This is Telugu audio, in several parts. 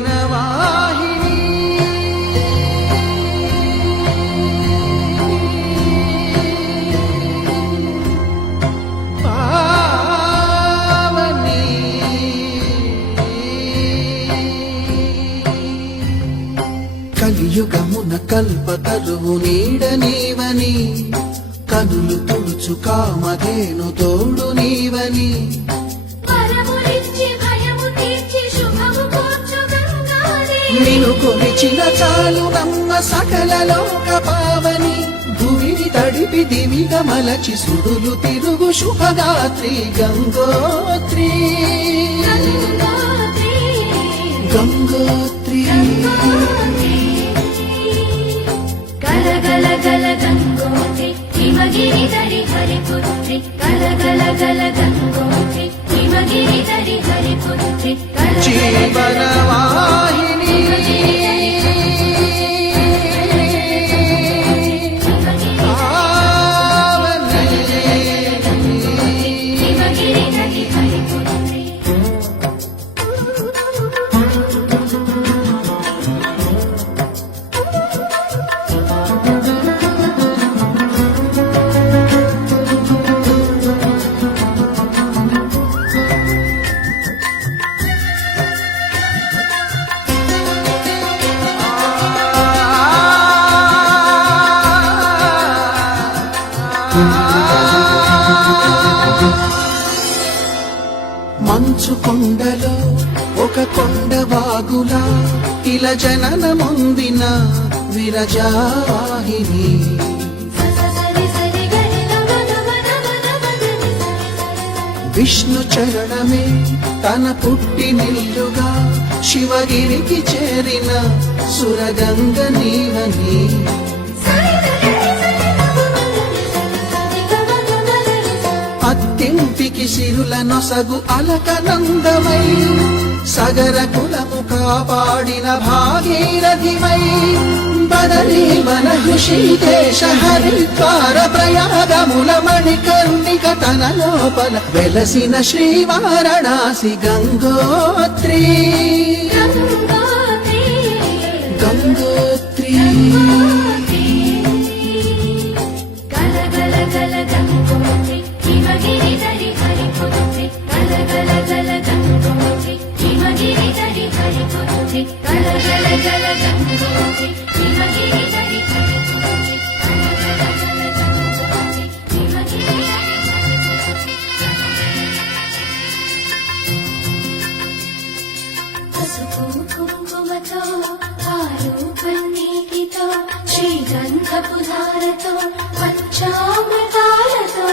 జీవనవాహిని పావని కలియుగమున కల్పతరువు నీడ నీవని కనులు తుడుచు కామధేను తోడు నీవని నిన్ను కొలిచిన చాలు నమ్మ సకల లోక పావని భూమిని తడిపి దివిగా మలచి సుడులు తిరుగు శుభగాత్రి గంగోత్రి గంగోత్రి గల గల గల గంగోత్రి హిమగిరి ధరి హరిపుత్రి గల గల గల గంగోత్రి హిమగిరి ధరి హరిపుత్రి జీవనవాహిని మంచు కొండలో ఒక కొండ వాగులా ఇలా జననమొందిన విరజాహిని విష్ణు చరణమే తన పుట్టినిల్లుగా శివగిరికి చేరిన సురగంగ నీవని అత్తింటికి సిరుల నొసగు అలకనందమై సగర కులము కాపాడిన భాగీరథివై బదరీ వన హృషికేశ హరిద్వార ప్రయాగముల మణికర్ణిక తన లోపల వెలసిన శ్రీవారణాసి గంగోత్రి గంగోత్రి హిమగిరి ధరి హరిపుత్రి గల గల గల గంగోత్రి హిమగిరి ధరి హరిపుత్రి గల గల గల గంగోత్రి హిమగిరి ధరి హరిపుత్రి గల గల గల గంగోత్రి హిమగిరి ధరి హరిపుత్రి పసుపు కుంకుమతో పాలు పన్నీటితో శ్రీగంధపు ధారతో పంచామృతాలతో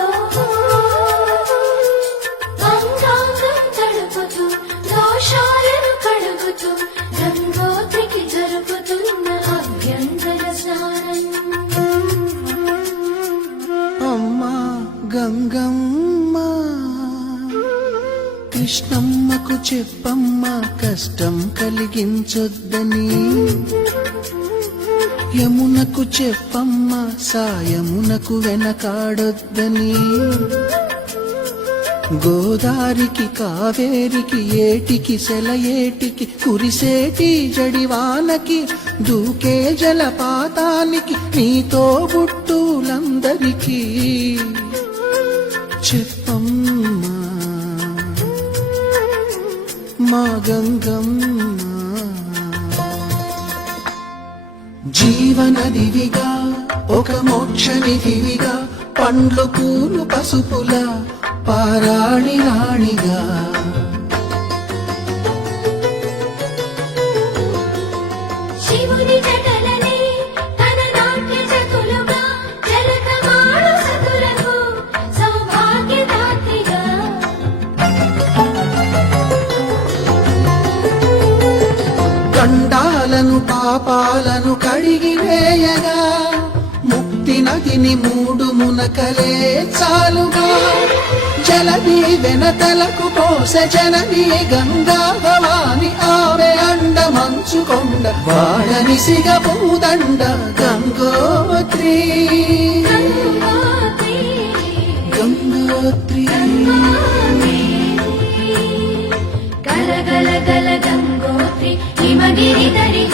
దోషాలను కడుగుతూ గంగోత్రికి జరుపుతున్న అభ్యంతర స్నానం అమ్మా గంగమ్మ కృష్ణమ్మకు చెప్పమ్మ కష్టం కలిగించొద్దని యమునకు చెప్పమ్మ సాయమునకు వెనకాడొద్దని గోదారికి కావేరికి ఏటికి సెలయేటికి కురిసేటి జడివానకి దూకే జలపాతానికి నీతో బుట్టులందరికీ చెప్పమ్మా మా గంగమ్మ జీవనదివిగా ఒక మోక్షనిధివిగా పండ్లు పూలు పసుపుల పారాణి రాణిగా శివుని జటలని తన నాట్య చతులుగా జలకమాడు సతులకు సౌభాగ్యదాత్రిగా గండాలను పాపాలను కడిగివేయగా ముక్తి నదిని మూడు మునకలే చాలుగా జలదీవెన తలకు పోసె జనని గంగా భవాని ఆమె అండ మంచుకొండ వాడని సిగ పూదండ గంగోత్రి గంగోత్రి గంగోత్రి గల గల గల గంగోత్రి హిమగిరి దరి